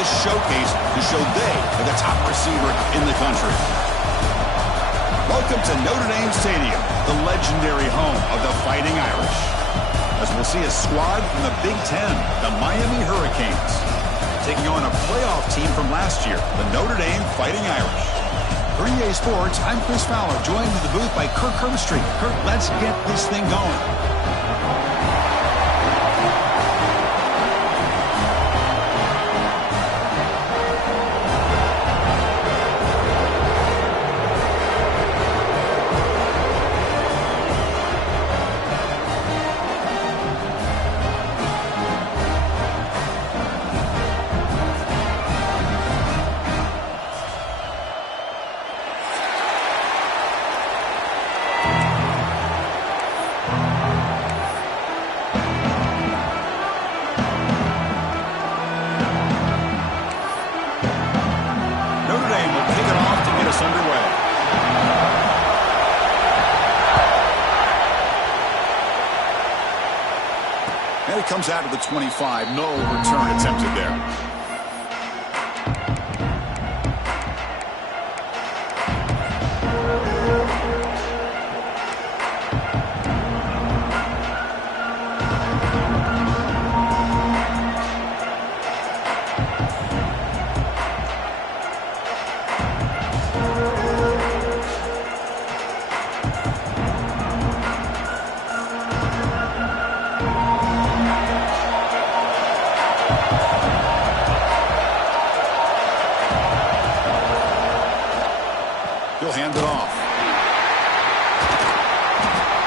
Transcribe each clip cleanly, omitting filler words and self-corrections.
this showcase to show they are the top receiver in the country. Welcome to Notre Dame Stadium, the legendary home of the Fighting Irish. As we'll see a squad from the Big Ten, the Miami Hurricanes, taking on a playoff team from last year, the Notre Dame Fighting Irish. For EA Sports, I'm Chris Fowler, joined in the booth by Kirk Herbstreit. Kirk, let's get this thing going. Comes out of the 25. No return attempted there. He'll hand it off.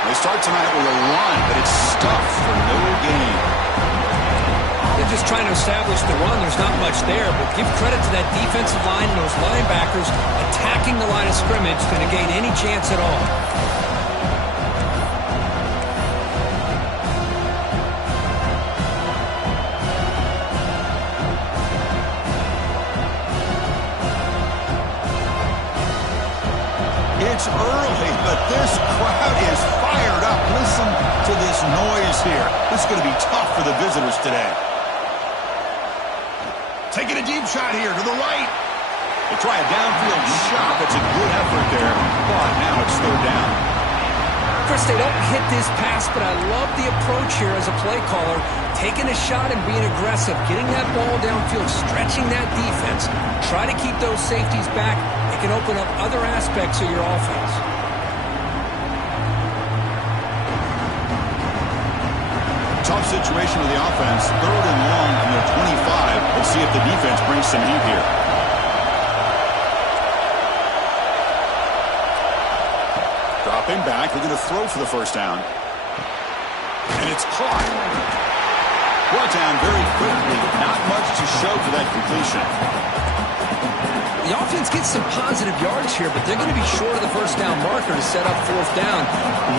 They start tonight with a run, but it's stuffed for no gain. They're just trying to establish the run. There's not much there, but give credit to that defensive line and those linebackers attacking the line of scrimmage to negate any chance at all. It's early, but this crowd is fired up. Listen to this noise here. This is going to be tough for the visitors today. Taking a deep shot here to the right. They try a downfield shot. That's a good effort there, but now it's third down. Chris, they don't hit this pass, but I love the approach here as a play caller. Taking a shot and being aggressive, getting that ball downfield, stretching that defense. Try to keep those safeties back. It can open up other aspects of your offense. Tough situation with the offense. Third and long from their 25. Let's see if the defense brings some heat here. Dropping back, looking to throw for the first down. And it's caught. Brought down very quickly. Not much to show for that completion. The offense gets some positive yards here, but they're going to be short of the first down marker to set up fourth down.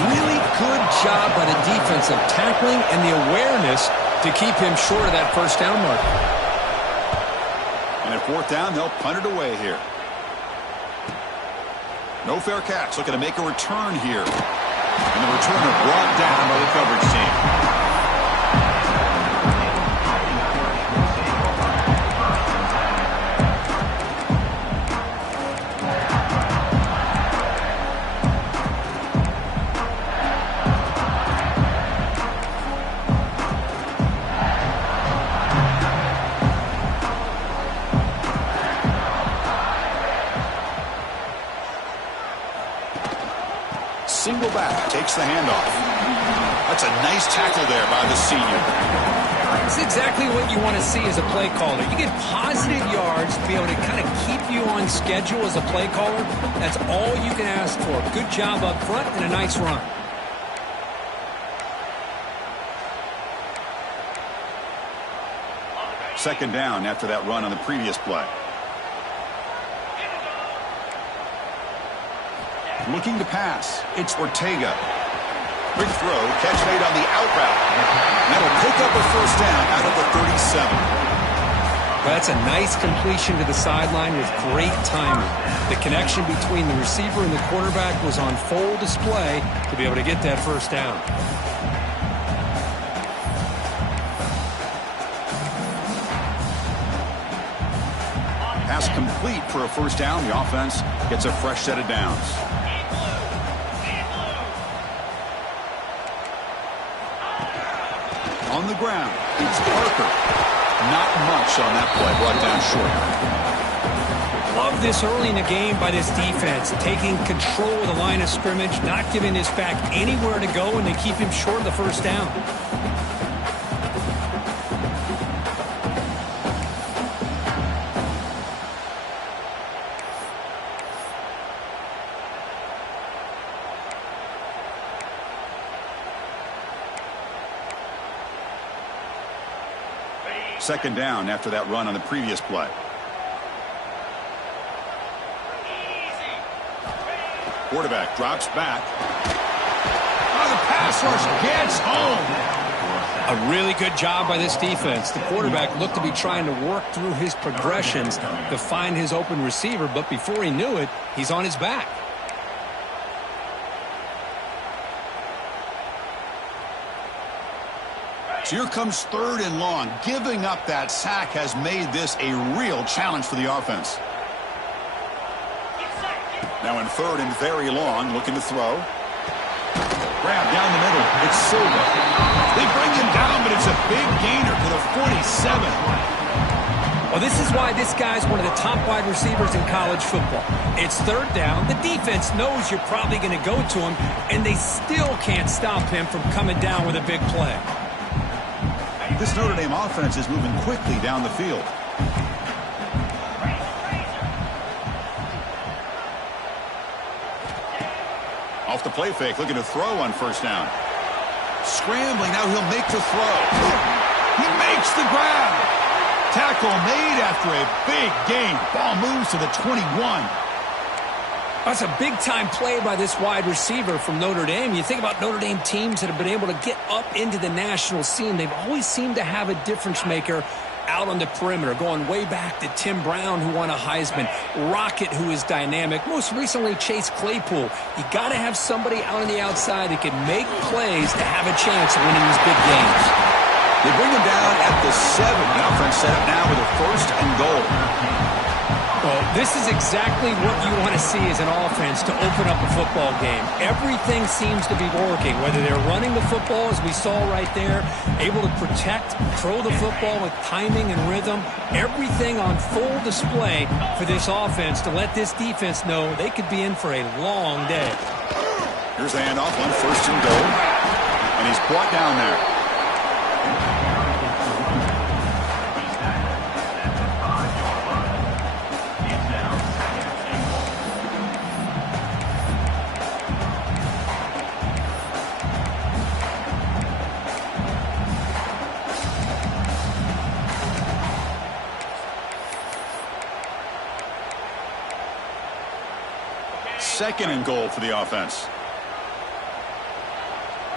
Really good job by the defense of tackling and the awareness to keep him short of that first down marker. And at fourth down, they'll punt it away here. No fair catch. Looking to make a return here. And the returner brought down by the coverage team. Single back, takes the handoff. That's a nice tackle there by the senior. It's exactly what you want to see as a play caller. You get positive yards to be able to kind of keep you on schedule as a play caller. That's all you can ask for. Good job up front and a nice run. Second down after that run on the previous play. Looking to pass. It's Ortega. Quick throw. Catch made on the out route. That'll pick up a first down out of the 37. Well, that's a nice completion to the sideline with great timing. The connection between the receiver and the quarterback was on full display to be able to get that first down. Pass complete for a first down. The offense gets a fresh set of downs. On the ground, it's Parker. Not much on that play, brought down short. Love this early in the game by this defense, taking control of the line of scrimmage, not giving this back anywhere to go, and they keep him short of the first down. Second down after that run on the previous play. Quarterback drops back. Oh, the pass rush gets home. A really good job by this defense. The quarterback looked to be trying to work through his progressions to find his open receiver, but before he knew it, he's on his back. So here comes third and long. Giving up that sack has made this a real challenge for the offense. Now in third and very long, looking to throw. Grab down the middle. It's Silva. They bring him down, but it's a big gainer to the 47. Well, this is why this guy's one of the top wide receivers in college football. It's third down. The defense knows you're probably going to go to him, and they still can't stop him from coming down with a big play. This Notre Dame offense is moving quickly down the field. Off the play fake, looking to throw on first down. Scrambling, now he'll make the throw. He makes the grab. Tackle made after a big gain. Ball moves to the 21. That's a big-time play by this wide receiver from Notre Dame. You think about Notre Dame teams that have been able to get up into the national scene. They've always seemed to have a difference maker out on the perimeter, going way back to Tim Brown, who won a Heisman, Rocket, who is dynamic, most recently Chase Claypool. You got to have somebody out on the outside that can make plays to have a chance of winning these big games. They bring him down at the 7. The offense set up now with a first and goal. Well, this is exactly what you want to see as an offense to open up a football game. Everything seems to be working, whether they're running the football, as we saw right there, able to protect, throw the football with timing and rhythm, everything on full display for this offense to let this defense know they could be in for a long day. Here's the handoff on first and goal, and he's brought down there. Second and goal for the offense.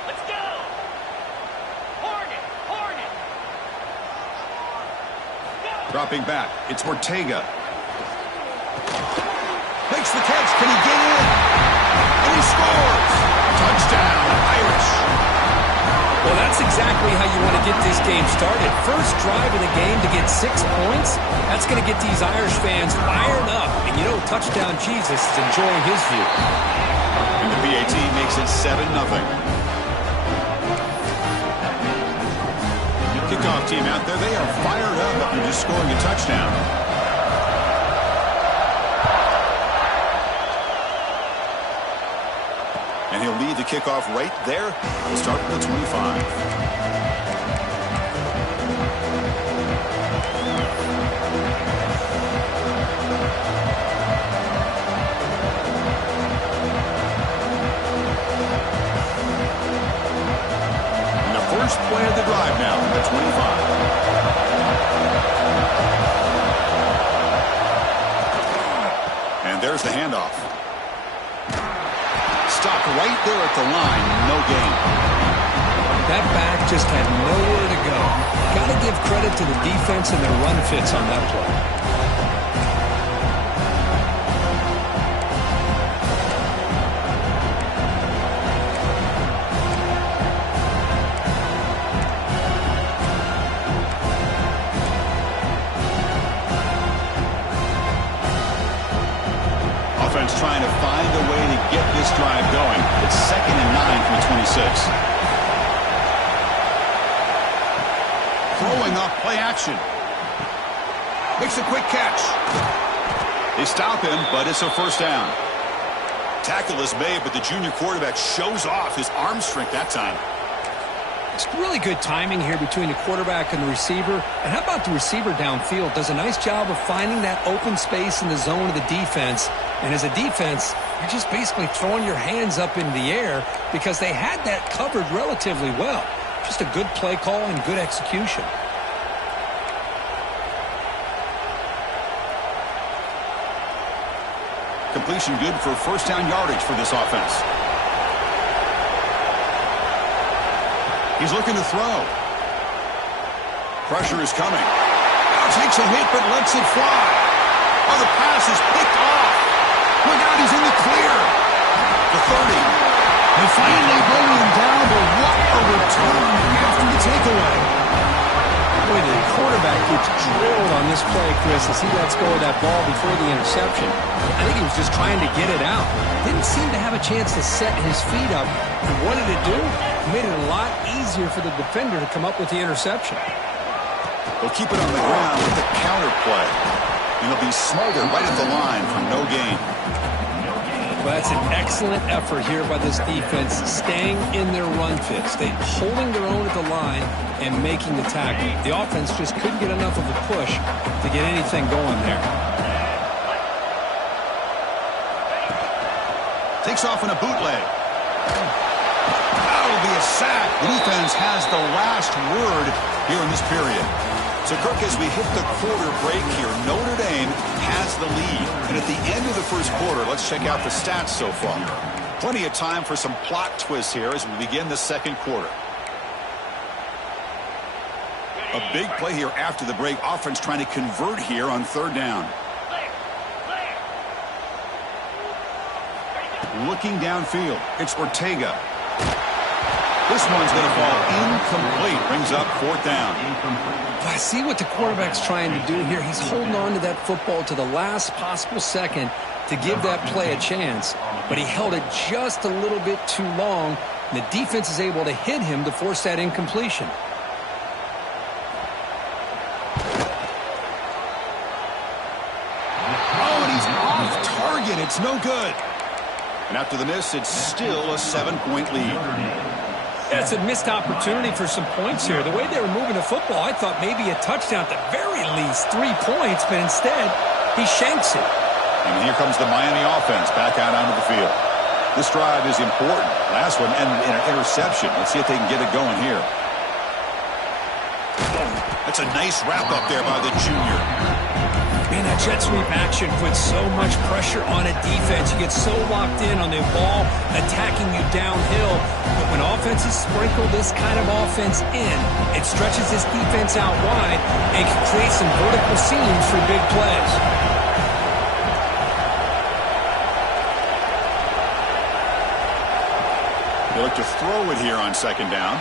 Let's go! Hornet! Hornet! Go! Dropping back, it's Ortega. Makes the catch, can he get in? And he scores! Touchdown, Irish! Well, that's exactly how you want to get this game started. First drive of the game to get 6 points, that's going to get these Irish fans fired up. And you know, touchdown Jesus is enjoying his view. And the BAT makes it 7-0. Kickoff team out there, they are fired up after just scoring a touchdown. And he'll lead the kickoff right there. We'll start with the 25. First play of the drive now, the 25. And there's the handoff. Stopped right there at the line, no gain. That back just had nowhere to go. Got to give credit to the defense and their run fits on that play. offense trying to find a way to get this drive going. It's 2nd and 9 from the 26. Throwing off play action. Makes a quick catch. They stop him, but it's a first down. Tackle is made, but the junior quarterback shows off his arm strength that time. It's really good timing here between the quarterback and the receiver. And how about the receiver downfield? Does a nice job of finding that open space in the zone of the defense. And as a defense, you're just basically throwing your hands up in the air because they had that covered relatively well. Just a good play call and good execution. Completion good for first down yardage for this offense. He's looking to throw. Pressure is coming. Now takes a hit but lets it fly. Oh, the pass is picked off. Look out, he's in the clear. The 30. They finally bring him down, but what a return after the takeaway. Boy, the quarterback gets drilled on this play, Chris, as he lets go of that ball before the interception. I think he was just trying to get it out. Didn't seem to have a chance to set his feet up. And what did it do? It made it a lot easier for the defender to come up with the interception. They'll keep it on the ground with the counter play. And they'll be smothered right at the line for no gain. Well, that's an excellent effort here by this defense, staying in their run fit, holding their own at the line and making the tackle. The offense just couldn't get enough of a push to get anything going there. Takes off in a bootleg. That'll be a sack. The defense has the last word here in this period. So, Kirk, as we hit the quarter break here, Notre Dame has the lead. And at the end of the first quarter, let's check out the stats so far. Plenty of time for some plot twists here as we begin the second quarter. A big play here after the break. Offense trying to convert here on third down. Looking downfield, it's Ortega. This one's going to fall incomplete. Brings up fourth down. I see what the quarterback's trying to do here. He's holding on to that football to the last possible second to give that play a chance. But he held it just a little bit too long. And the defense is able to hit him to force that incompletion. Oh, and he's off target. It's no good. And after the miss, it's still a 7-point lead. That's a missed opportunity for some points here. The way they were moving the football, I thought maybe a touchdown at the very least, 3 points, but instead, he shanks it. And here comes the Miami offense back out onto the field. This drive is important. Last one ended in an interception. Let's see if they can get it going here. That's a nice wrap up there by the junior. Man, that jet sweep action puts so much pressure on a defense. You get so locked in on the ball attacking you downhill. But when offenses sprinkle this kind of offense in, it stretches this defense out wide and can create some vertical seams for big plays. They look to throw it here on second down.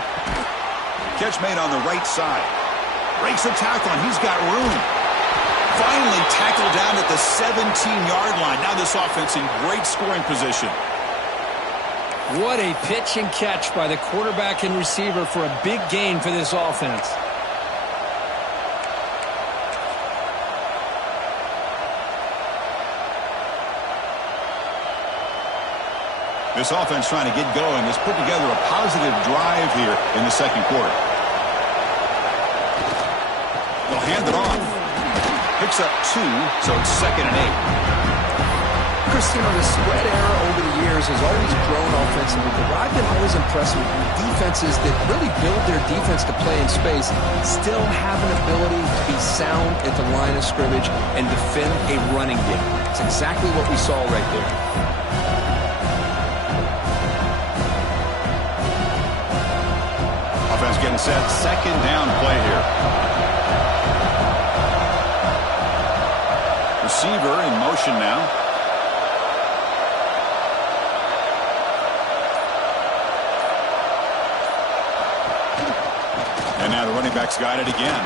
Catch made on the right side. Breaks a tackle, and he's got room. Finally tackled down at the 17-yard line. Now this offense in great scoring position. What a pitch and catch by the quarterback and receiver for a big gain for this offense. This offense trying to get going has put together a positive drive here in the second quarter. They'll hand it off. Picks up 2, so it's 2nd and 8. Chris, you know, the spread era over the years has always grown offensively, but I've been always impressed with defenses that really build their defense to play in space, still have an ability to be sound at the line of scrimmage and defend a running game. It's exactly what we saw right there. Offense getting set. Second down play here. Receiver in motion now. And now the running back's got it again.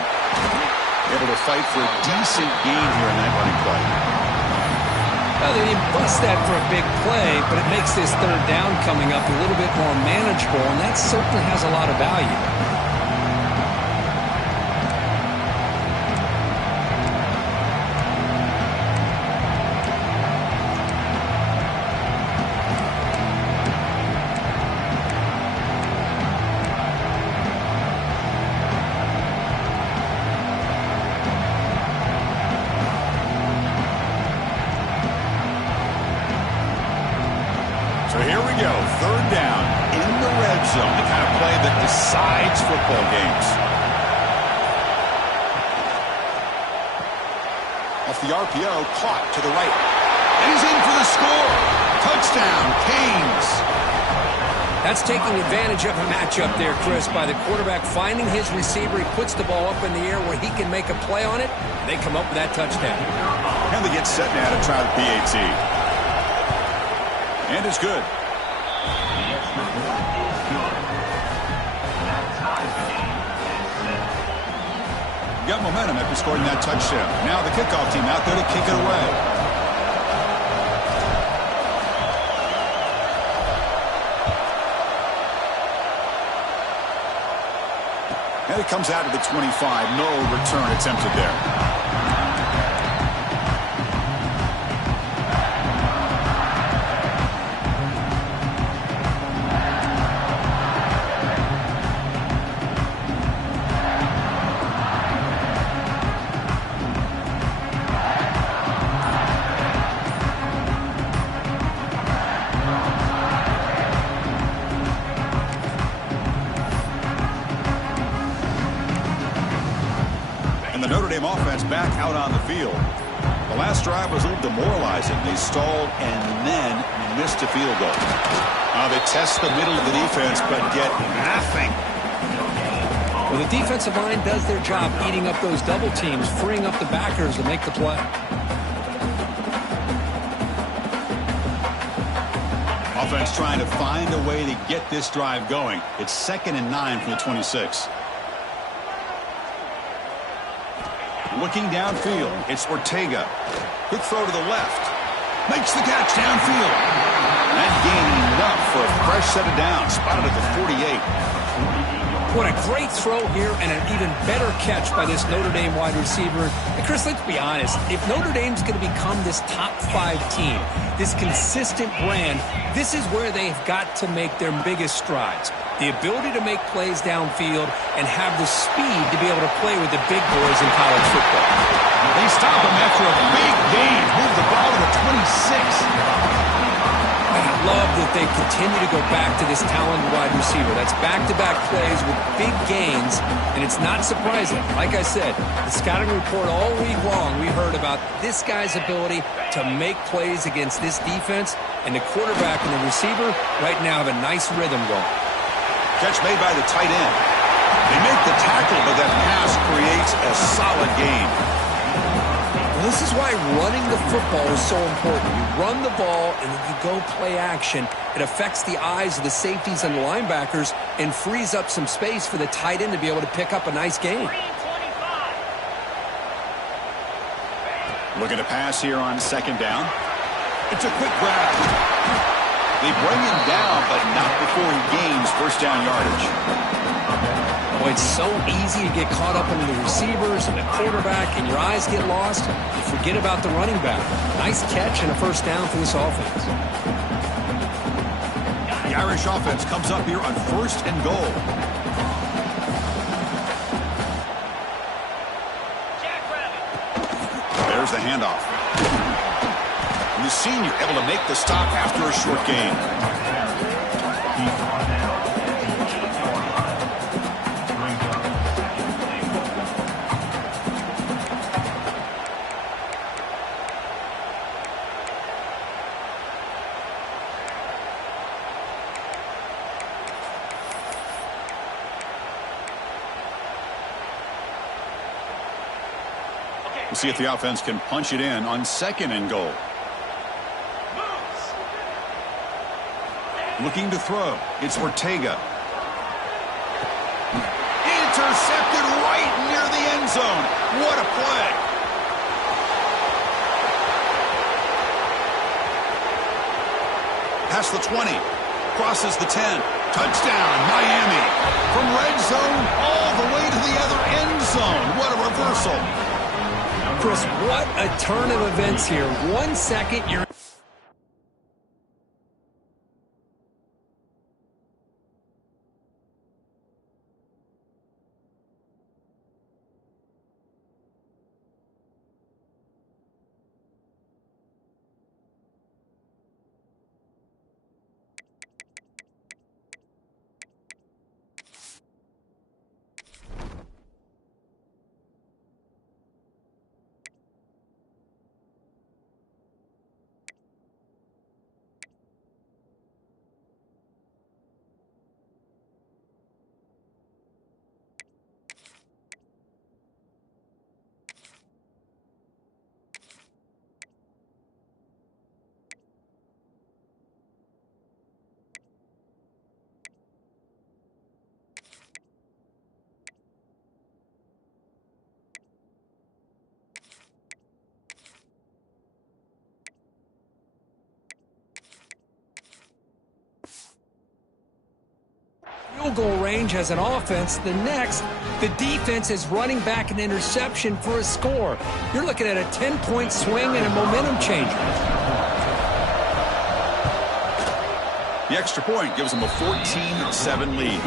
Able to fight for a decent gain here in that running play. Well, they didn't bust that for a big play, but it makes this third down coming up a little bit more manageable, and that certainly has a lot of value. So here we go, third down in the red zone, the kind of play that decides football games. Off the RPO, caught to the right. And he's in for the score. Touchdown, Canes. That's taking advantage of a matchup there, Chris, by the quarterback finding his receiver. He puts the ball up in the air where he can make a play on it. And they come up with that touchdown. And they get set now to try the PAT. And it's good. Got momentum after scoring that touchdown. Now the kickoff team out there to kick it away. And it comes out of the 25. No return attempted there. And the Notre Dame offense back out on the field. The last drive was a little demoralizing. They stalled and then missed a field goal. They test the middle of the defense, but get nothing. Well, the defensive line does their job eating up those double teams, freeing up the backers to make the play. Offense trying to find a way to get this drive going. It's 2nd and 9 from the 26. Looking downfield, it's Ortega. Quick throw to the left. Makes the catch downfield. And gaining enough for a fresh set of downs. Spotted at the 48. What a great throw here and an even better catch by this Notre Dame wide receiver. And Chris, let's be honest. If Notre Dame's going to become this top 5 team, this consistent brand, this is where they've got to make their biggest strides. The ability to make plays downfield and have the speed to be able to play with the big boys in college football. They stop him after a big gain. Move the ball to the 26. And I love that they continue to go back to this talented wide receiver. That's back-to-back plays with big gains, and it's not surprising. Like I said, the scouting report all week long, we heard about this guy's ability to make plays against this defense, and the quarterback and the receiver right now have a nice rhythm going. Catch made by the tight end. They make the tackle, but that pass creates a solid gain. This is why running the football is so important. You run the ball and then you go play action. It affects the eyes of the safeties and the linebackers and frees up some space for the tight end to be able to pick up a nice gain. Looking to pass here on 2nd down. It's a quick grab. They bring him down, but not before he gains first down yardage. Boy, it's so easy to get caught up in the receivers and the quarterback, and your eyes get lost. You forget about the running back. Nice catch and a first down for this offense. The Irish offense comes up here on 1st and goal. There's the handoff. And the senior able to make the stop after a short gain. We'll see if the offense can punch it in on 2nd and goal. Looking to throw. It's Ortega. Intercepted right near the end zone. What a play. Past the 20. Crosses the 10. Touchdown, Miami. From red zone all the way to the other end zone. What a reversal. Chris, what a turn of events here. 1 second, you're... Field goal range as an offense. The next, the defense is running back an interception for a score. You're looking at a 10-point swing and a momentum changer. The extra point gives them a 14-7 lead.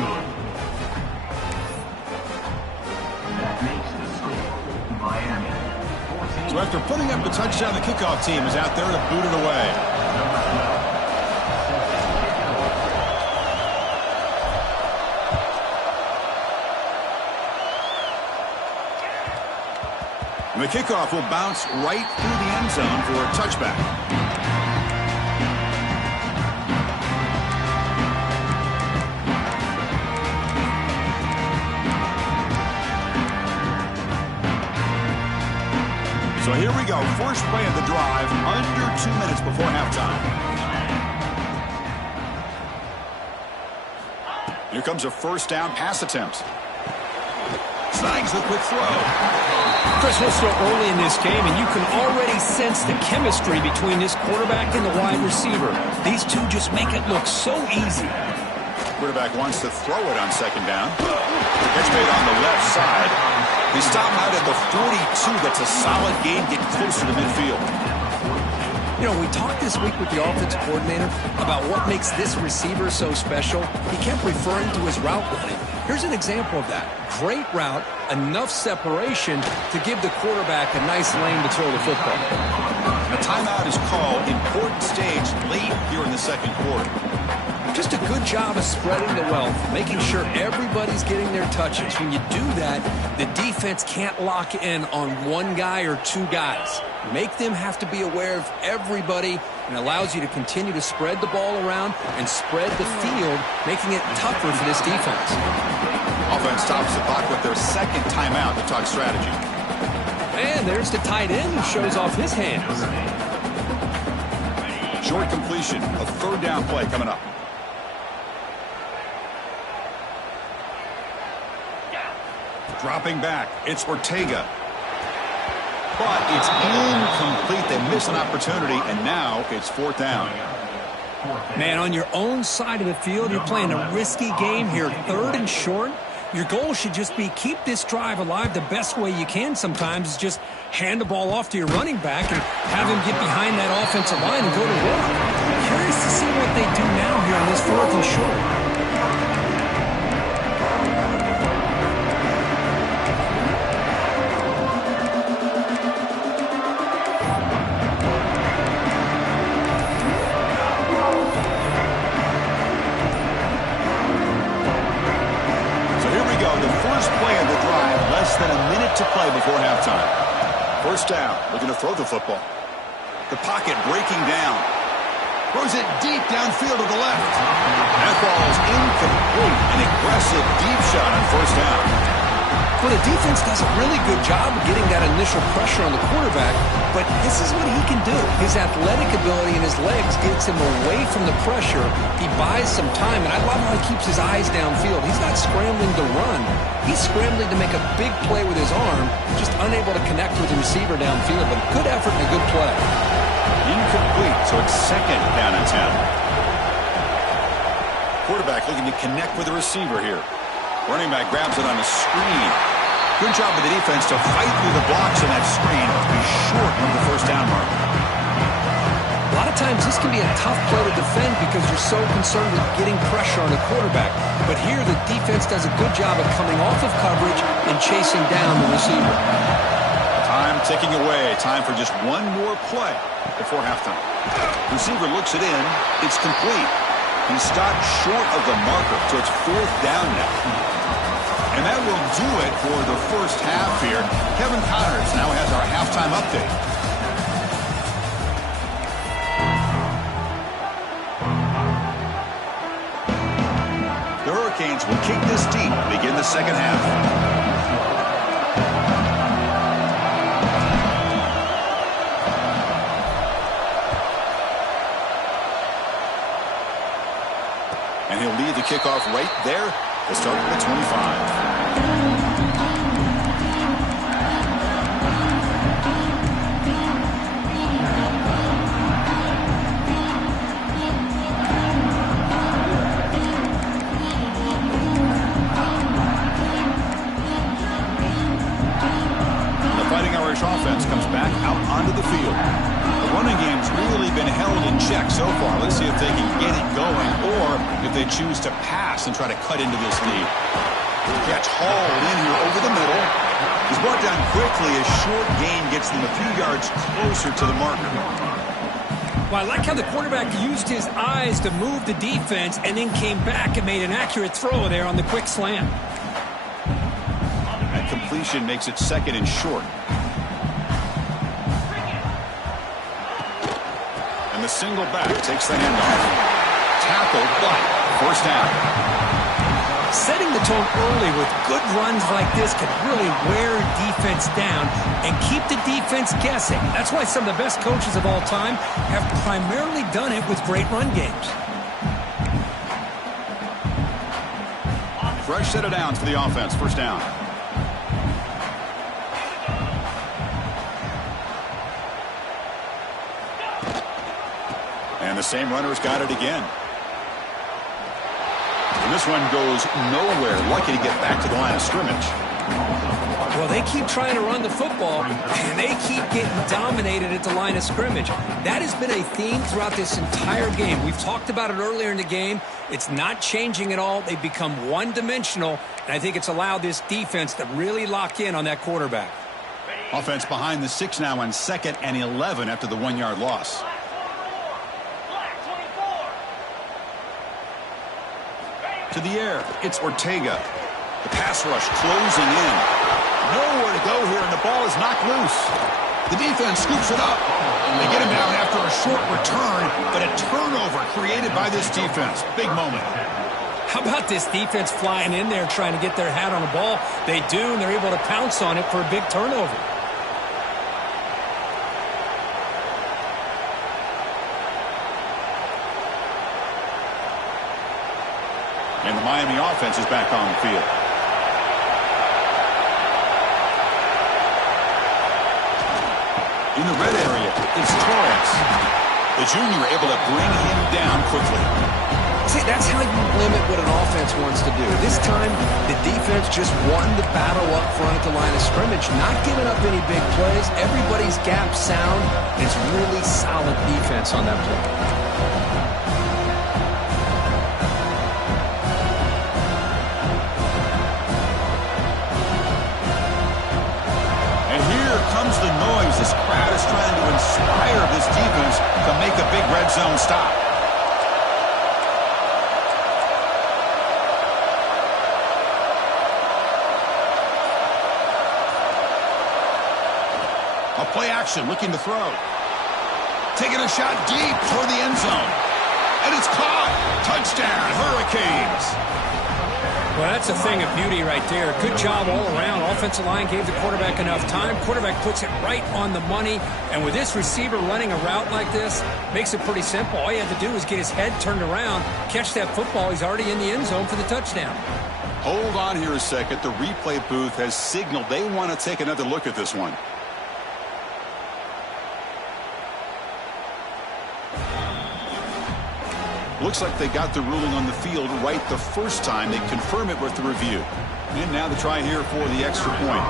So after putting up the touchdown, the kickoff team is out there to boot it away. And the kickoff will bounce right through the end zone for a touchback. So here we go. First play of the drive, under 2 minutes before halftime. Here comes a first down pass attempt. Snags the quick throw. Chris, we're still early in this game, and you can already sense the chemistry between this quarterback and the wide receiver. These two just make it look so easy. Quarterback wants to throw it on second down. Catch made on the left side. They stop out at the 42. That's a solid gain, getting closer to midfield. You know, we talked this week with the offensive coordinator about what makes this receiver so special. He kept referring to his route running. Here's an example of that. Great route, enough separation to give the quarterback a nice lane to throw the football. A timeout is called. Important stage late here in the second quarter. Just a good job of spreading the wealth, making sure everybody's getting their touches. When you do that, the defense can't lock in on one guy or two guys. Make them have to be aware of everybody, and allows you to continue to spread the ball around and spread the field, making it tougher for this defense. Offense stops the clock with their second timeout to talk strategy. And there's the tight end who shows off his hands. Short completion, a third down play coming up. Dropping back, it's Ortega. But it's incomplete. They miss an opportunity, and now it's fourth down. Man, on your own side of the field, you're playing a risky game here. Third and short. Your goal should just be keep this drive alive the best way you can sometimes is just hand the ball off to your running back and have him get behind that offensive line and go to work. Curious to see what they do now here on this fourth and short. Than a minute to play before halftime. First down, looking to throw the football. The pocket breaking down. Throws it deep downfield to the left. That ball is incomplete. An aggressive deep shot on first down. Well, the defense does a really good job of getting that initial pressure on the quarterback, but this is what he can do. His athletic ability and his legs gets him away from the pressure. He buys some time, and I love how he keeps his eyes downfield. He's not scrambling to run. He's scrambling to make a big play with his arm, just unable to connect with the receiver downfield, but good effort and a good play. Incomplete, so it's second down and 10. Quarterback looking to connect with the receiver here. Running back grabs it on a screen. Good job of the defense to fight through the blocks in that screen to be short of the first down mark. A lot of times this can be a tough play to defend because you're so concerned with getting pressure on the quarterback. But here the defense does a good job of coming off of coverage and chasing down the receiver. Time ticking away. Time for just one more play before halftime. Receiver looks it in. It's complete. He stopped short of the marker, so it's fourth down now. And that will do it for the first half here. Kevin Connors now has our halftime update. The Hurricanes will kick this deep to begin the second half. And he'll lead the kickoff right there to start at the 25. The Fighting Irish offense comes back out onto the field. The running game's really been held in check so far. Let's see if they can get it going or if they choose to pass and try to cut into this lead. Catch hauled in here over the middle. He's brought down quickly. A short gain gets them a few yards closer to the marker. Well, I like how the quarterback used his eyes to move the defense and then came back and made an accurate throw there on the quick slant. That completion makes it second and short. The single back takes the handoff. Tackled, but first down. Setting the tone early with good runs like this can really wear defense down and keep the defense guessing. That's why some of the best coaches of all time have primarily done it with great run games. Fresh set of downs for the offense. First down. And the same runner's got it again. And this one goes nowhere. Lucky to get back to the line of scrimmage. Well, they keep trying to run the football, and they keep getting dominated at the line of scrimmage. That has been a theme throughout this entire game. We've talked about it earlier in the game. It's not changing at all. They've become one-dimensional, and I think it's allowed this defense to really lock in on that quarterback. Offense behind the 6 now on 2nd and 11 after the 1-yard loss. To the air, it's Ortega. The pass rush closing in. Nowhere to go here, and the ball is knocked loose. The defense scoops it up. They get him down after a short return, but a turnover created by this defense. Big moment. How about this defense flying in there trying to get their hat on the ball? They do, and they're able to pounce on it for a big turnover. And the Miami offense is back on the field. In the red area, it's Torres. The junior able to bring him down quickly. See, that's how you limit what an offense wants to do. This time, the defense just won the battle up front at the line of scrimmage, not giving up any big plays. Everybody's gap sound. It's really solid defense on that play. Comes the noise. This crowd is trying to inspire this defense to make a big red zone stop. A play action looking to throw. Taking a shot deep toward the end zone. And it's caught. Touchdown, Hurricanes. Well, that's a thing of beauty right there. Good job all around. Offensive line gave the quarterback enough time. Quarterback puts it right on the money. And with this receiver running a route like this, makes it pretty simple. All you have to do is get his head turned around, catch that football. He's already in the end zone for the touchdown. Hold on here a second. The replay booth has signaled they want to take another look at this one. Looks like they got the ruling on the field right the first time. They confirm it with the review. And now the try here for the extra point.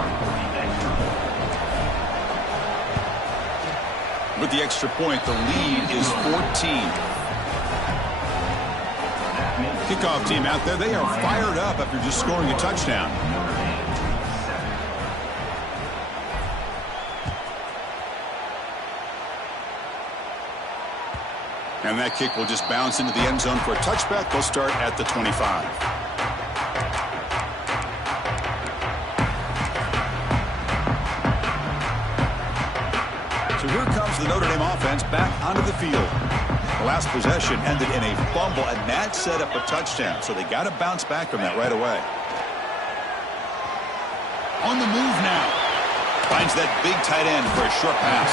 With the extra point, the lead is 14. Kickoff team out there, they are fired up after just scoring a touchdown. And that kick will just bounce into the end zone for a touchback. They'll start at the 25. So here comes the Notre Dame offense back onto the field. The last possession ended in a fumble, and that set up a touchdown. So they got to bounce back from that right away. On the move now. Finds that big tight end for a short pass.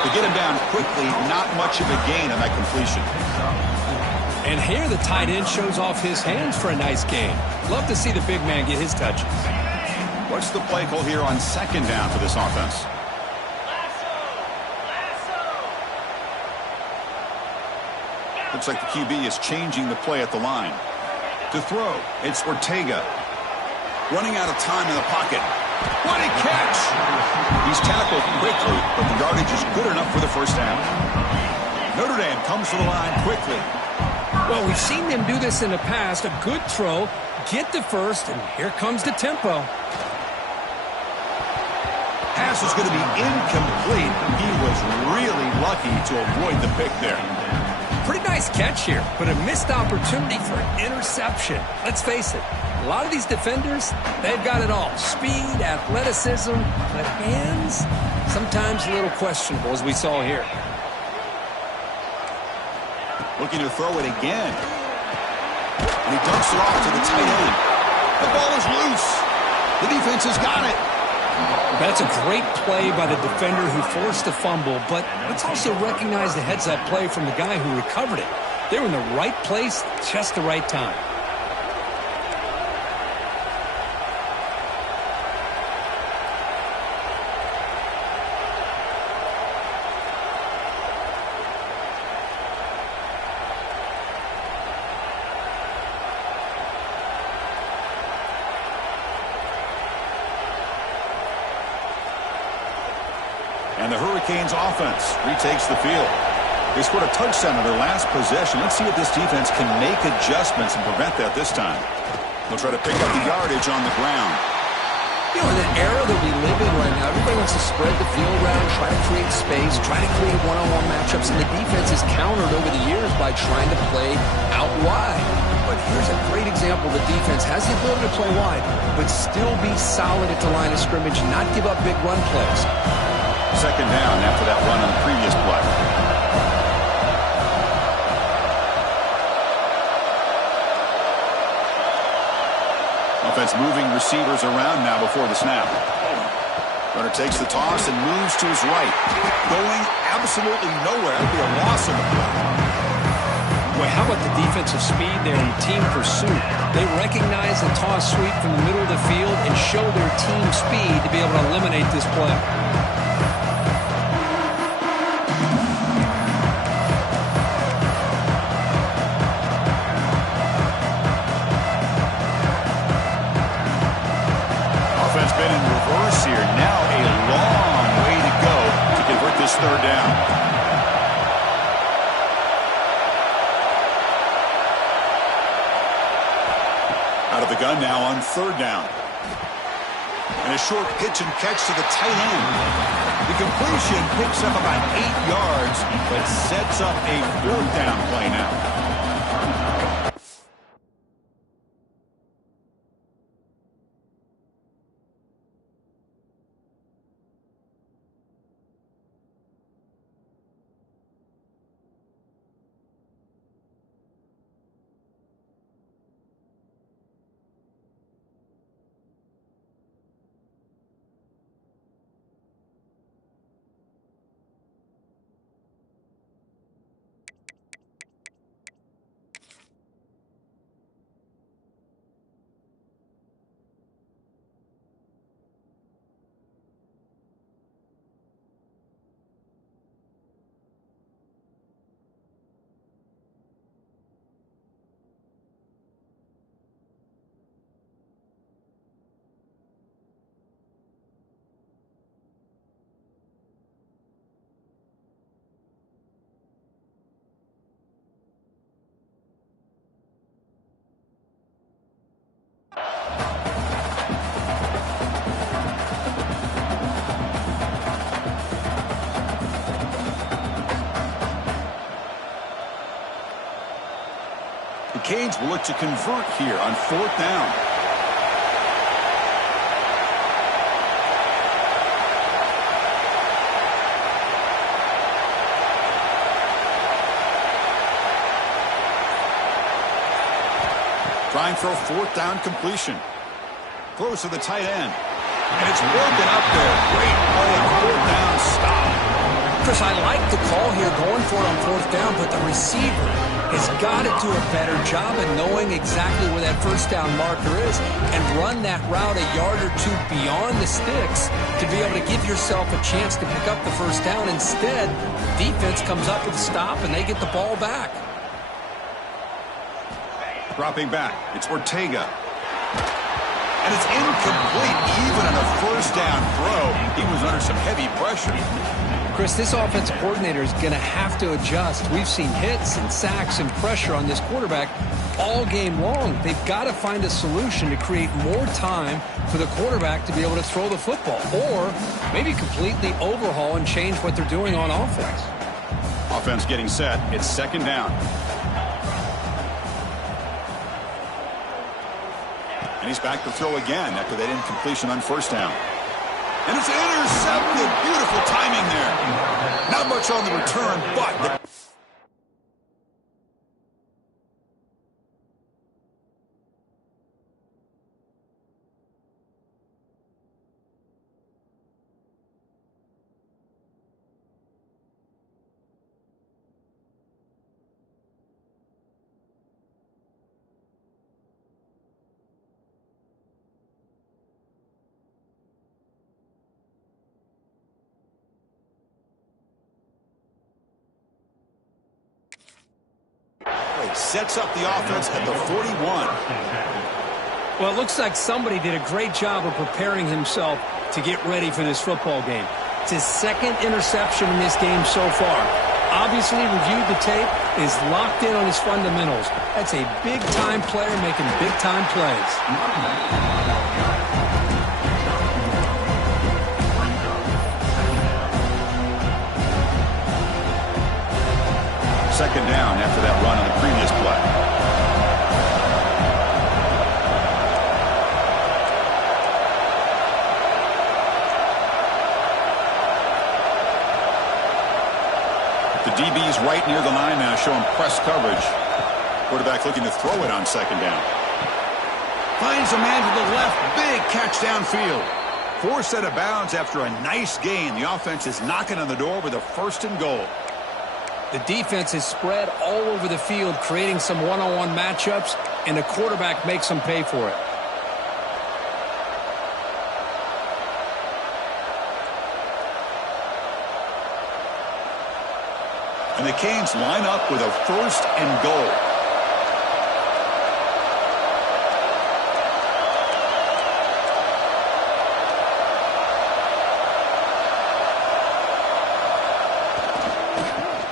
To get him down quickly, not much of a gain on that completion. And here the tight end shows off his hands for a nice gain. Love to see the big man get his touches. What's the play call here on second down for this offense? Looks like the QB is changing the play at the line. To throw, it's Ortega. Running out of time in the pocket. What a catch! He's tackled quickly, but the yardage is good enough for the first down. Notre Dame comes to the line quickly. Well, we've seen them do this in the past. A good throw, get the first, and here comes the tempo. Pass is going to be incomplete. He was really lucky to avoid the pick there. Pretty nice catch here, but a missed opportunity for an interception. Let's face it, a lot of these defenders, they've got it all. Speed, athleticism, but hands, sometimes a little questionable, as we saw here. Looking to throw it again. And he dumps it off to the tight end. The ball is loose. The defense has got it. That's a great play by the defender who forced the fumble, but let's also recognize the heads-up play from the guy who recovered it. They were in the right place, just the right time. And the Hurricanes offense retakes the field. They scored a touchdown on their last possession. Let's see if this defense can make adjustments and prevent that this time. They'll try to pick up the yardage on the ground. You know, in the era that we live in right now, everybody wants to spread the field around, try to create space, try to create one-on-one matchups, and the defense is countered over the years by trying to play out wide. But here's a great example. The defense has the ability to play wide, but still be solid at the line of scrimmage and not give up big run plays. Second down after that run on the previous play. Offense moving receivers around now before the snap. Runner takes the toss and moves to his right. Going absolutely nowhere. That'd be a loss of the play. Boy, how about the defensive speed there in team pursuit? They recognize the toss sweep from the middle of the field and show their team speed to be able to eliminate this play. Been in reverse here. Now a long way to go to convert this third down. Out of the gun now on third down. And a short pitch and catch to the tight end. The completion picks up about 8 yards, but sets up a fourth down play now. Canes will look to convert here on 4th down. Trying for a 4th down completion. Close to the tight end. And it's broken up there. Great play on 4th down stop. Chris, I like the call here going for it on 4th down, but the receiver has got to do a better job of knowing exactly where that 1st down marker is and run that route a yard or two beyond the sticks to be able to give yourself a chance to pick up the 1st down. Instead, defense comes up with a stop and they get the ball back. Dropping back, it's Ortega. And it's incomplete, even on a 1st down throw. He was under some heavy pressure. Chris, this offensive coordinator is going to have to adjust. We've seen hits and sacks and pressure on this quarterback all game long. They've got to find a solution to create more time for the quarterback to be able to throw the football, or maybe completely overhaul and change what they're doing on offense. Offense getting set. It's 2nd down. And he's back to throw again after that incompletion on 1st down. And it's intercepted. Beautiful timing there. Not much on the return, but... sets up the offense at the 41. Well, it looks like somebody did a great job of preparing himself to get ready for this football game. It's his 2nd interception in this game so far. Obviously reviewed the tape, is locked in on his fundamentals. That's a big-time player making big-time plays. 2nd down after that run on the previous play. The DB's right near the line now, showing press coverage. Quarterback looking to throw it on 2nd down. Finds a man to the left. Big catch downfield. Forced out of bounds after a nice gain. The offense is knocking on the door with a 1st and goal. The defense is spread all over the field, creating some one-on-one matchups, and the quarterback makes them pay for it. And the Canes line up with a 1st and goal.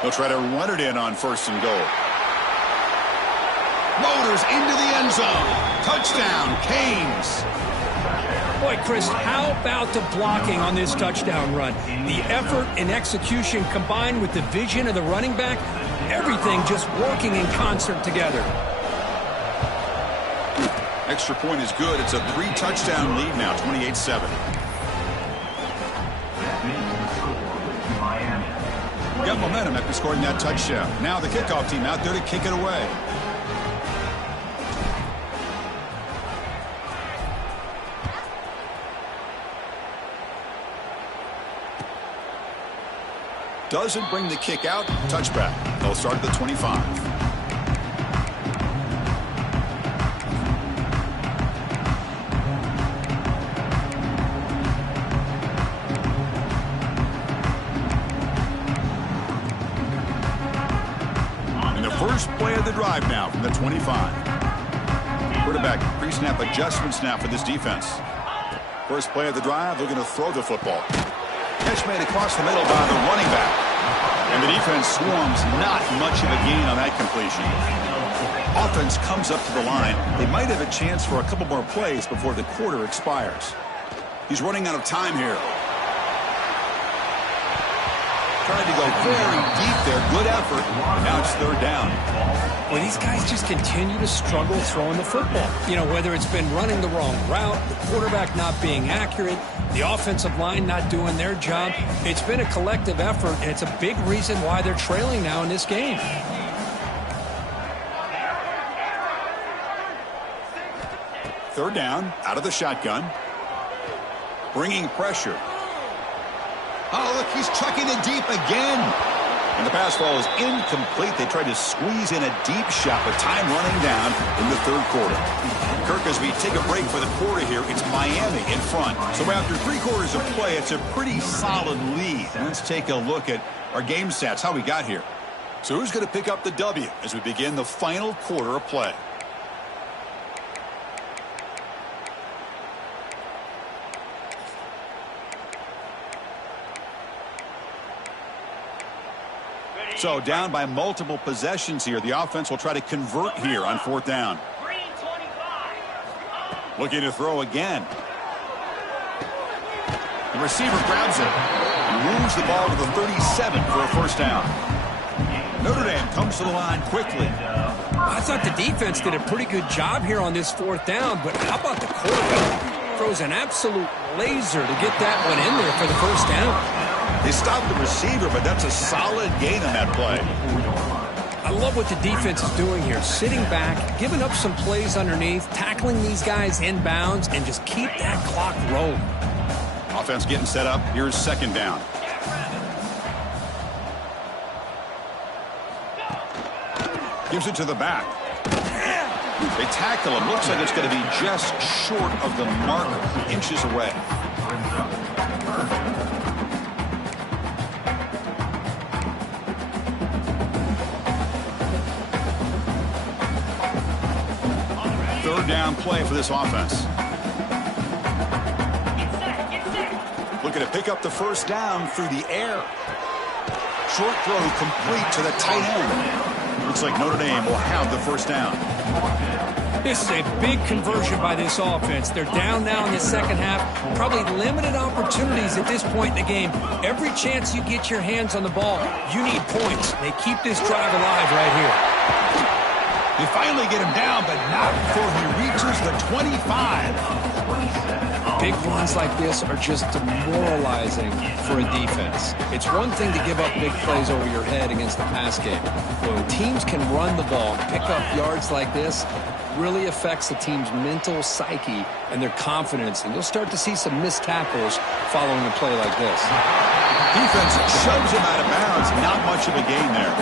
They'll try to run it in on 1st and goal. Motors into the end zone. Touchdown, Canes. Boy, Chris, how about the blocking on this touchdown run? The effort and execution combined with the vision of the running back, everything just working in concert together. Extra point is good. It's a 3-touchdown lead now, 28-7. Got momentum after scoring that touchdown. Now the kickoff team out there to kick it away. Doesn't bring the kick out. Touchback. They'll start at the 25. First play of the drive now from the 25. Quarterback pre-snap adjustments now for this defense. First play of the drive, looking to throw the football. Catch made across the middle by the running back. And the defense swarms, not much of a gain on that completion. Offense comes up to the line. They might have a chance for a couple more plays before the quarter expires. He's running out of time here. Tried to go very deep there. Good effort. Now it's third down. Well, these guys just continue to struggle throwing the football. You know, whether it's been running the wrong route, the quarterback not being accurate, the offensive line not doing their job. It's been a collective effort, and it's a big reason why they're trailing now in this game. Third down, out of the shotgun. Bringing pressure. Oh, look, he's chucking it deep again. And the pass ball is incomplete. They tried to squeeze in a deep shot with time running down in the third quarter. Kirk, as we take a break for the quarter here, it's Miami in front. So after 3 quarters of play, it's a pretty solid lead. Let's take a look at our game stats, how we got here. So who's going to pick up the W as we begin the final quarter of play? So down by multiple possessions here. The offense will try to convert here on fourth down. Looking to throw again. The receiver grabs it and moves the ball to the 37 for a first down. Notre Dame comes to the line quickly. I thought the defense did a pretty good job here on this fourth down, but how about the quarterback? Throws an absolute laser to get that one in there for the first down. They stopped the receiver, but that's a solid gain on that play. I love what the defense is doing here. Sitting back, giving up some plays underneath, tackling these guys in bounds, and just keep that clock rolling. Offense getting set up. Here's second down. Gives it to the back. They tackle him. Looks like it's going to be just short of the marker, inches away. Third down play for this offense. Looking to pick up the first down through the air. Short throw complete to the tight end. Looks like Notre Dame will have the first down. This is a big conversion by this offense. They're down now in the second half. Probably limited opportunities at this point in the game. Every chance you get your hands on the ball, you need points. They keep this drive alive right here. They finally get him down, but not before he reaches the 25. Big runs like this are just demoralizing for a defense. It's one thing to give up big plays over your head against the pass game. When teams can run the ball and pick up yards like this, it really affects the team's mental psyche and their confidence. And you'll start to see some missed tackles following a play like this. Defense shoves him out of bounds. Not much of a gain there.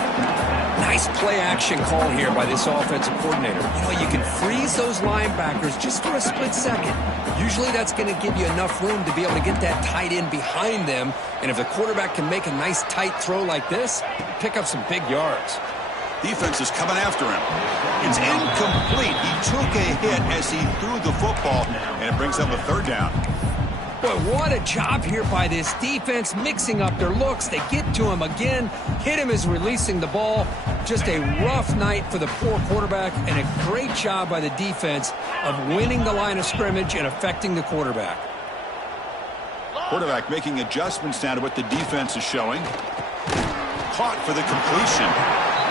Nice play-action call here by this offensive coordinator. You know, you can freeze those linebackers just for a split second. Usually that's going to give you enough room to be able to get that tight end behind them. And if the quarterback can make a nice tight throw like this, pick up some big yards. Defense is coming after him. It's incomplete. He took a hit as he threw the football, and it brings up a third down. Boy, what a job here by this defense, mixing up their looks. They get to him again, hit him as releasing the ball. Just a rough night for the poor quarterback, and a great job by the defense of winning the line of scrimmage and affecting the quarterback. Quarterback making adjustments now to what the defense is showing. Caught for the completion.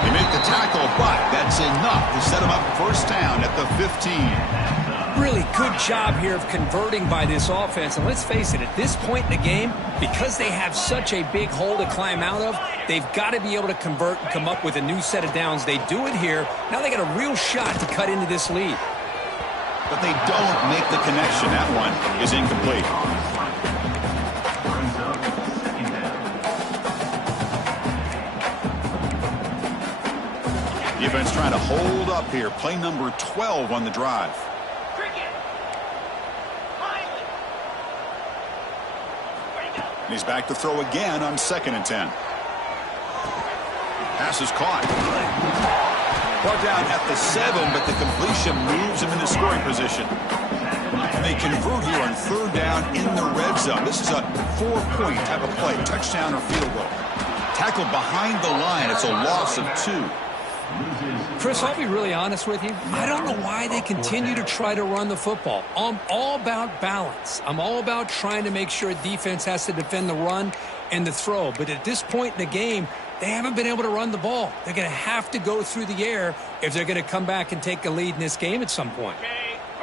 They make the tackle, but that's enough to set him up first down at the 15. Really good job here of converting by this offense. And let's face it, at this point in the game, because they have such a big hole to climb out of, they've got to be able to convert and come up with a new set of downs. They do it here. Now they got a real shot to cut into this lead. But they don't make the connection. That one is incomplete. Defense trying to hold up here. Play number 12 on the drive. And he's back to throw again on 2nd and 10. Pass is caught. Brought down at the 7, but the completion moves him into scoring position. And they convert here on third down in the red zone. This is a 4-point type of play, touchdown or field goal. Tackled behind the line. It's a loss of 2. Chris, I'll be really honest with you. I don't know why they continue to try to run the football. I'm all about balance. I'm all about trying to make sure defense has to defend the run and the throw. But at this point in the game, they haven't been able to run the ball. They're going to have to go through the air if they're going to come back and take a lead in this game at some point.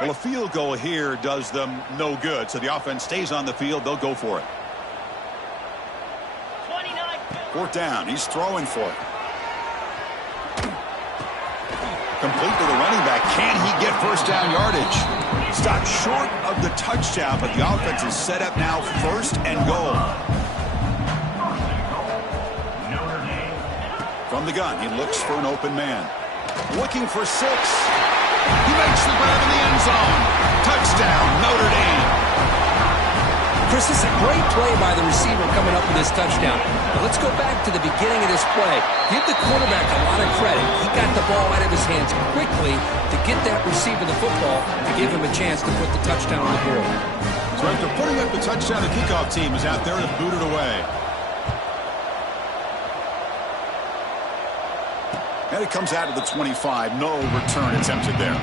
Well, a field goal here does them no good, so the offense stays on the field. They'll go for it. 4th down. He's throwing for it. Complete to the running back. Can he get first down yardage? Stopped short of the touchdown, but the offense is set up now 1st and goal. From the gun, he looks for an open man. Looking for 6. He makes the grab in the end zone. Touchdown, Notre Dame. Chris, this is a great play by the receiver coming up with this touchdown. But let's go back to the beginning of this play. Give the quarterback a lot of credit. He got the ball out of his hands quickly to get that receiver the football to give him a chance to put the touchdown on the board. So after putting up the touchdown, the kickoff team is out there to boot it away. And it comes out of the 25. No return attempted there.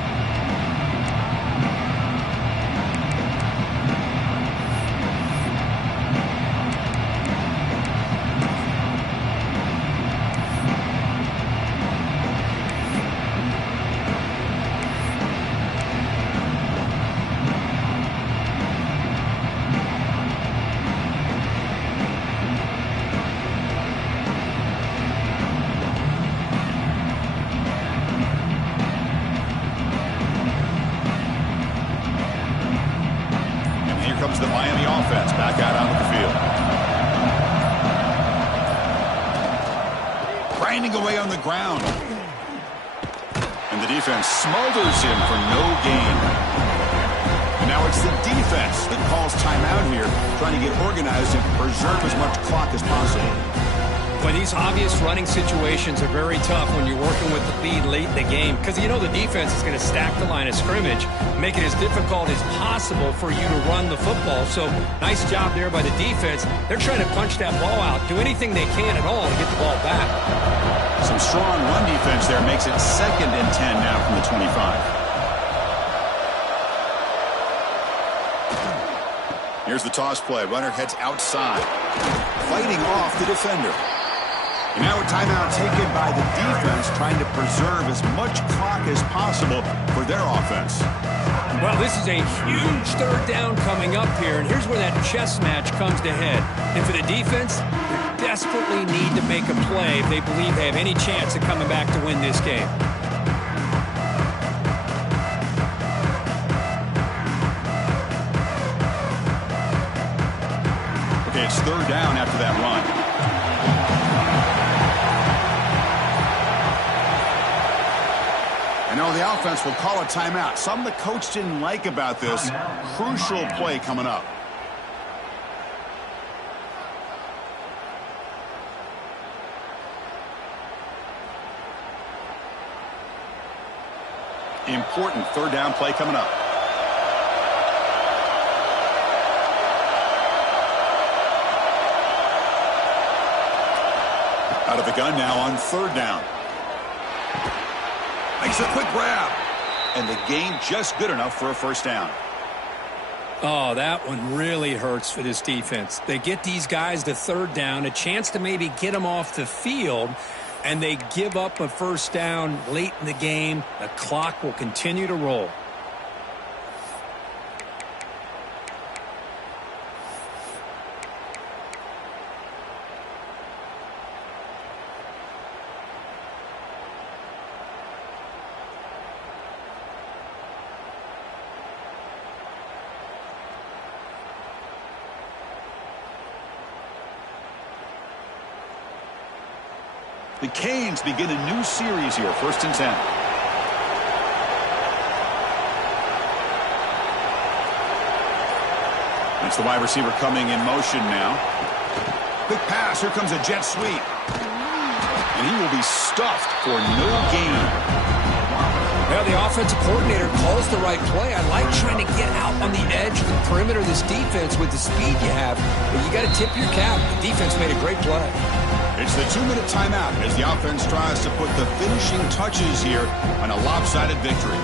Comes the Miami offense back out onto the field. Grinding away on the ground. And the defense smothers him for no gain. And now it's the defense that calls timeout here, trying to get organized and preserve as much clock as possible. Well, these obvious running situations are very tough when you're working with the lead late in the game because you know the defense is going to stack the line of scrimmage, make it as difficult as possible for you to run the football. So nice job there by the defense. They're trying to punch that ball out, do anything they can at all to get the ball back. Some strong run defense there makes it 2nd and 10 now from the 25. Here's the toss play. Runner heads outside, fighting off the defender. And now a timeout taken by the defense, trying to preserve as much clock as possible for their offense. Well, this is a huge 3rd down coming up here, and here's where that chess match comes to head. And for the defense, they desperately need to make a play if they believe they have any chance of coming back to win this game. Okay, it's 3rd down after that run. I know the offense will call a timeout. Something the coach didn't like about this. Crucial play coming up. Important 3rd down play coming up. Out of the gun now on 3rd down. Makes a quick grab. And the gain just good enough for a 1st down. Oh, that one really hurts for this defense. They get these guys to 3rd down, a chance to maybe get them off the field, and they give up a 1st down late in the game. The clock will continue to roll. The Canes begin a new series here, 1st and 10. It's the wide receiver coming in motion now. Quick pass. Here comes a jet sweep. And he will be stuffed for no gain. Well, the offensive coordinator calls the right play. I like trying to get out on the edge of the perimeter of this defense with the speed you have. But you got to tip your cap. The defense made a great play. It's the 2-minute timeout as the offense tries to put the finishing touches here on a lopsided victory.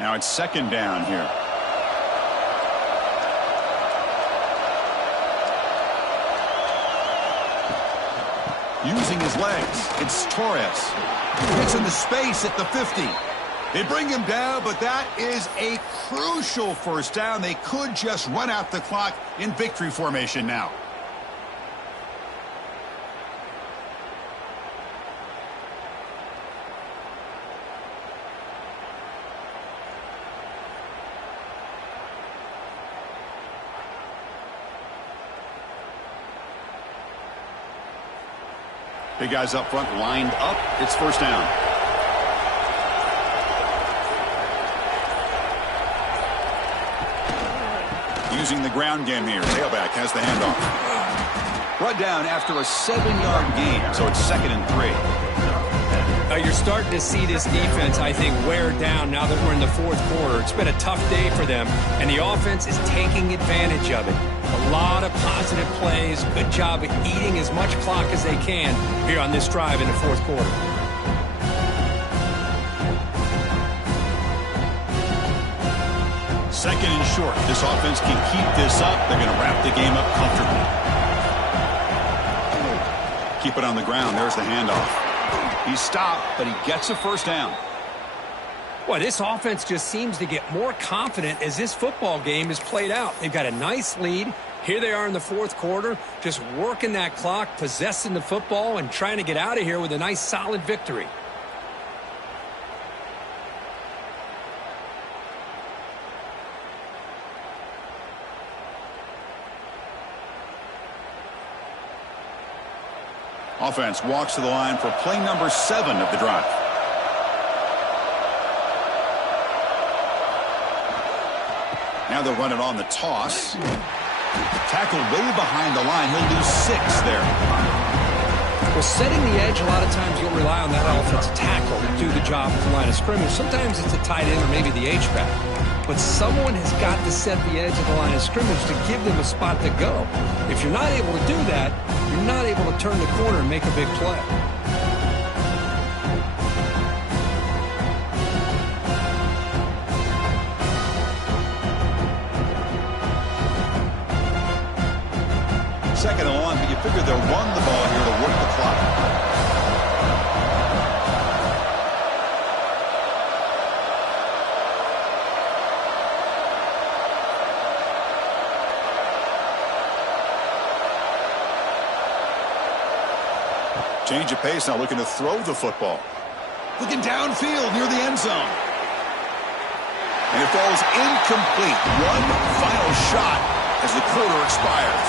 Now it's second down here. Using his legs, it's Torres. Gets into space at the 50. They bring him down, but that is a crucial first down. They could just run out the clock in victory formation now. Big guys up front lined up. It's first down. Using the ground game here. Tailback has the handoff. Brought down after a 7-yard gain, so it's 2nd and 3. You're starting to see this defense, I think, wear down now that we're in the fourth quarter. It's been a tough day for them, and the offense is taking advantage of it. A lot of positive plays. Good job at eating as much clock as they can here on this drive in the fourth quarter. Second and short. This offense can keep this up. They're going to wrap the game up comfortably. Keep it on the ground. There's the handoff. He stopped, but he gets a first down. Boy, this offense just seems to get more confident as this football game is played out. They've got a nice lead. Here they are in the fourth quarter, just working that clock, possessing the football, and trying to get out of here with a nice, solid victory. Offense walks to the line for play number 7 of the drive. Now they'll run it on the toss. Tackled way behind the line. He'll lose 6 there. Well, setting the edge, a lot of times you'll rely on that offensive tackle to do the job at the line of scrimmage. Sometimes it's a tight end or maybe the H-back. But someone has got to set the edge of the line of scrimmage to give them a spot to go. If you're not able to do that, you're not able to turn the corner and make a big play. Second and long, but you figure they'll run the ball here to work the clock. Change of pace now, looking to throw the football. Looking downfield near the end zone. And it falls incomplete. One final shot as the quarter expires.